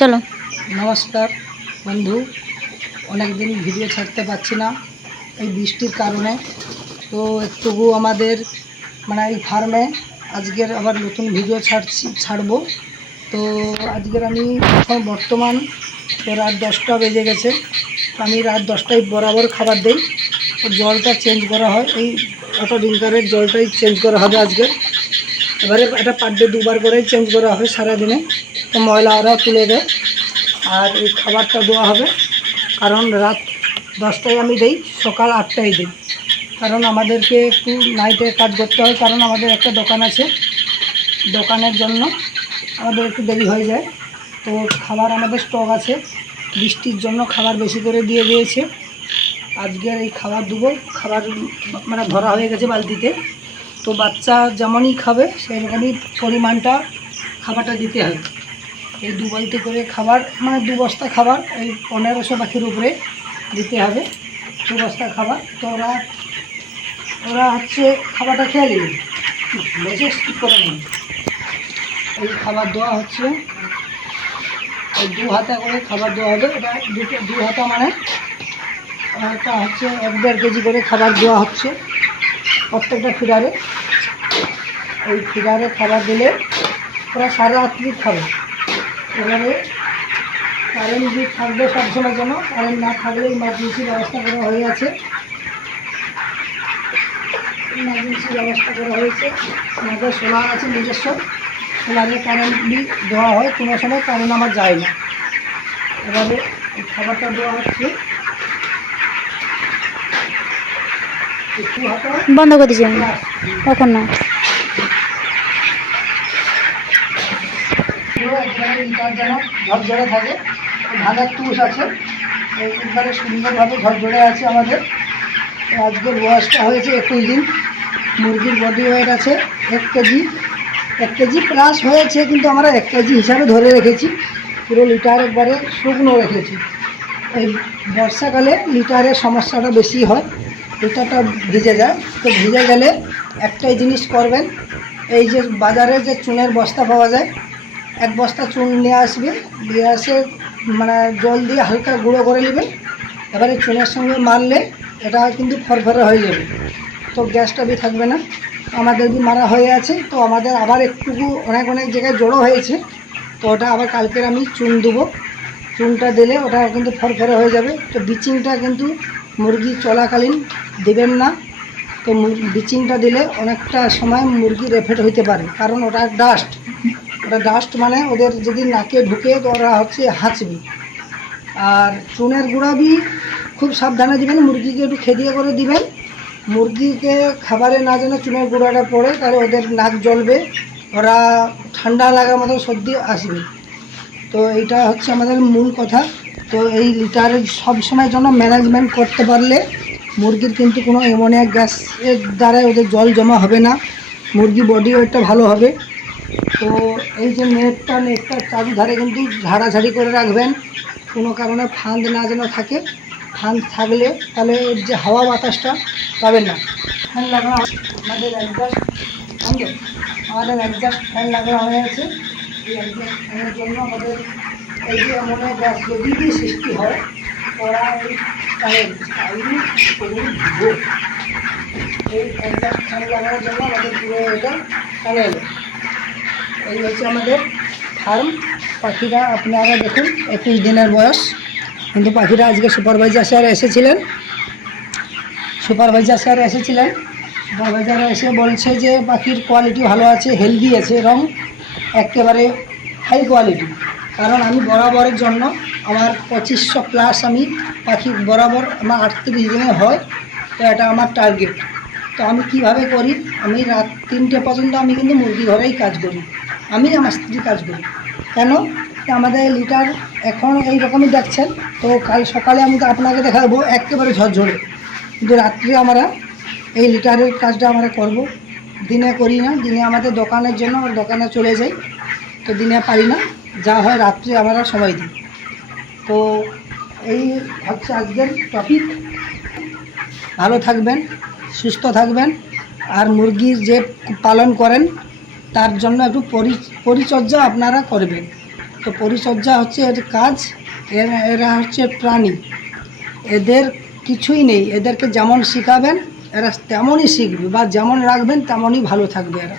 চলো। নমস্কার বন্ধু, অনেক দিন ভিডিও ছাড়তে পারছি না এই বৃষ্টির কারণে। তো একটুকু আমাদের এই ফার্মে আজকের আবার নতুন ভিডিও ছাড়বো। তো আজকের আমি এখন বর্তমান তো রাত 10টা বেজে গেছে। আমি রাত 10টায় বরাবর খাবার দিই। জলটা চেঞ্জ করা হয়, এই অটো ড্রিঙ্কারের জলটাই চেঞ্জ করা হবে আজকে। এবারে এটা পার ডে 2বার করেই চেঞ্জ করা হয় সারাদিনে। তো ময়লা ওরা তুলে দেয়। আর এই খাবারটা দেওয়া হবে, কারণ রাত 10টায় আমি দিই, সকাল 8টায় দিই। কারণ আমাদেরকে একটু নাইটে কাজ করতে হয়, কারণ আমাদের একটা দোকান আছে, দোকানের জন্য আমাদের একটু দেরি হয়ে যায়। তো খাবার আমাদের স্টক আছে, বৃষ্টির জন্য খাবার বেশি করে দিয়ে দিয়েছে। আজকের এই খাবার দেবো, খাবার ভরা হয়ে গেছে বালতিতে। তো বাচ্চা যেমনই খাবে সেই রকমই পরিমাণটা খাবারটা দিতে হবে। এই 2 বালতি করে খাবার, 2 বস্তা খাবার এই 1500 পাখির উপরে দিতে হবে। 2 বস্তা খাবার। তো ওরা হচ্ছে খাবারটা খেয়ে নেবে, বেশি স্কিপ করে নেবে। এই খাবার দেওয়া হচ্ছে, এই 2 হাতা করে খাবার দেওয়া হবে। এটা 2 হাতা একটা হচ্ছে 1-1.5 কেজি করে খাবার দেওয়া হচ্ছে প্রত্যেকটা ফিডারে। এই ফিডারে খাবার দিলে ওরা সারা রাত্রি খাবে। এবারে কারেন্ট যদি থাকবে সবসময়, যেন কারেন্ট না থাকলে ইমার্জেন্সি ব্যবস্থা করা হয়ে আছে। ইমার্জেন্সি ব্যবস্থা করা হয়েছে, আমাদের সোলার আছে নিজস্ব, সোলারে কারেন্ট দেওয়া হয়, কোনো সময় কারেন্ট আমার যায় না। এবারে খাবারটা দেওয়া হচ্ছে, বন্ধ করে দিচ্ছি আমি, কখন না লিটার যেন ঝরঝরে থাকে। ধানের তুষ আছে, একবারে সুন্দরভাবে ঝরঝরে আছে আমাদের। আজকের বয়সটা হয়েছে 21 দিন। মুরগির বডি ওয়েট আছে 1 কেজি, 1 কেজি প্লাস হয়েছে, কিন্তু আমরা 1 কেজি হিসাবে ধরে রেখেছি। পুরো লিটার একবারে শুকনো রেখেছি। এই বর্ষাকালে লিটারের সমস্যাটা বেশি হয়, লিটারটা ভিজে যায়। তো ভিজে গেলে একটাই জিনিস করবেন, এই যে বাজারে যে চুনের বস্তা পাওয়া যায়, 1 বস্তা চুন নিয়ে আসবে, নিয়ে আসে জল দিয়ে হালকা গুঁড়ো করে নেবেন। এবারে চুনের সঙ্গে মারলে এটা কিন্তু ফরফরে হয়ে যাবে, তো গ্যাসটা भी থাকবে না। আমাদের भी মারা হয়ে আছে, তো আমাদের আবার একটুকু অনেক জায়গায় জড়ো হয়েছে। তো ওটা আবার কালকের আমি চুন দেবো। চুনটা দিলে ওটা কিন্তু ফরফরে হয়ে যাবে। তো ব্লিচিংটা কিন্তু মুরগি চলাকালীন দেবেন না। তো ব্লিচিংটা দিলে অনেকটা সময় মুরগির এফেক্ট হইতে পারে, কারণ ওটা ডাস্ট। ওটা ডাস্ট ওদের যদি নাকে ঢুকে তো ওরা হচ্ছে হাঁচবে। আর চুনের গুঁড়া খুব সাবধানে দিবেন, মুরগিকে একটু খেদিয়ে করে দিবেন। মুরগিকে খাবারে না যেন চুনের গুঁড়াটা পড়ে, তাহলে ওদের নাক জ্বলবে, ওরা ঠান্ডা লাগার মতো সর্দি আসবে। তো এইটা হচ্ছে আমাদের মূল কথা। তো এই লিটারের সবসময় জন্য ম্যানেজমেন্ট করতে পারলে মুরগির কিন্তু কোনো অ্যামোনিয়া গ্যাসের দ্বারা ওদের জল জমা হবে না, মুরগি বডি ওয়েটটা ভালো হবে। তো এই যে নেটটা চারিধারে কিন্তু ঝাড়াঝাড়ি করে রাখবেন, কোনো কারণে ফাঁদ না যেন থাকে। ফাঁদ থাকলে তাহলে যে হাওয়া বাতাসটা পাবেন না। ফ্যান লাগানো আমাদের অ্যাডজাস্ট ফ্যান লাগানো হয়ে আছে। এই অ্যাডজাস্ট ফ্যানের জন্য আমাদের এই যে অ্যামোনিয়া গ্যাস যদি সৃষ্টি হয়, ওরা এই অ্যাডজাস্ট ফ্যান লাগানোর জন্য আমাদের পুরো এটা টানে এলো। এই হচ্ছে আমাদের ফার্ম। পাখিরা আপনারা দেখুন 21 দিনের বয়স, কিন্তু পাখিরা আজকে সুপারভাইজার স্যার এসেছিলেন। সুপারভাইজার এসে বলছে যে পাখির কোয়ালিটি ভালো আছে, হেলদি আছে এবং একেবারে হাই কোয়ালিটি। কারণ আমি বরাবরের জন্য আমার 2500 প্লাস আমি পাখি বরাবর আমার 38 দিনে হয়। তো এটা আমার টার্গেট। তো আমি কিভাবে করি, আমি রাত 3টে পর্যন্ত আমি কিন্তু মুরগি ঘরেই কাজ করি, আমি আমার স্ত্রী কাজ করি। কেন? আমাদের লিটার এখন এই রকমই দেখছেন। তো কাল সকালে আমি তো আপনাকে দেখাবো একেবারে ঝরঝরে, কিন্তু রাত্রে আমরা এই লিটারের কাজটা আমরা করব। দিনে করি না, দিনে আমাদের দোকানের জন্য আমরা দোকানে চলে যাই, তো দিনে পারি না, যা হয় রাত্রে আমরা সময় দিই। তো এই হচ্ছে আজকের টপিক। ভালো থাকবেন, সুস্থ থাকবেন, আর মুরগির যে পালন করেন তার জন্য একটু পরিচর্যা আপনারা করবেন। তো পরিচর্যা হচ্ছে এর কাজ। এরা হচ্ছে প্রাণী, এদের কিছুই নেই। এদেরকে যেমন শেখাবেন এরা তেমনই শিখবে, বা যেমন রাখবেন তেমনই ভালো থাকবে এরা।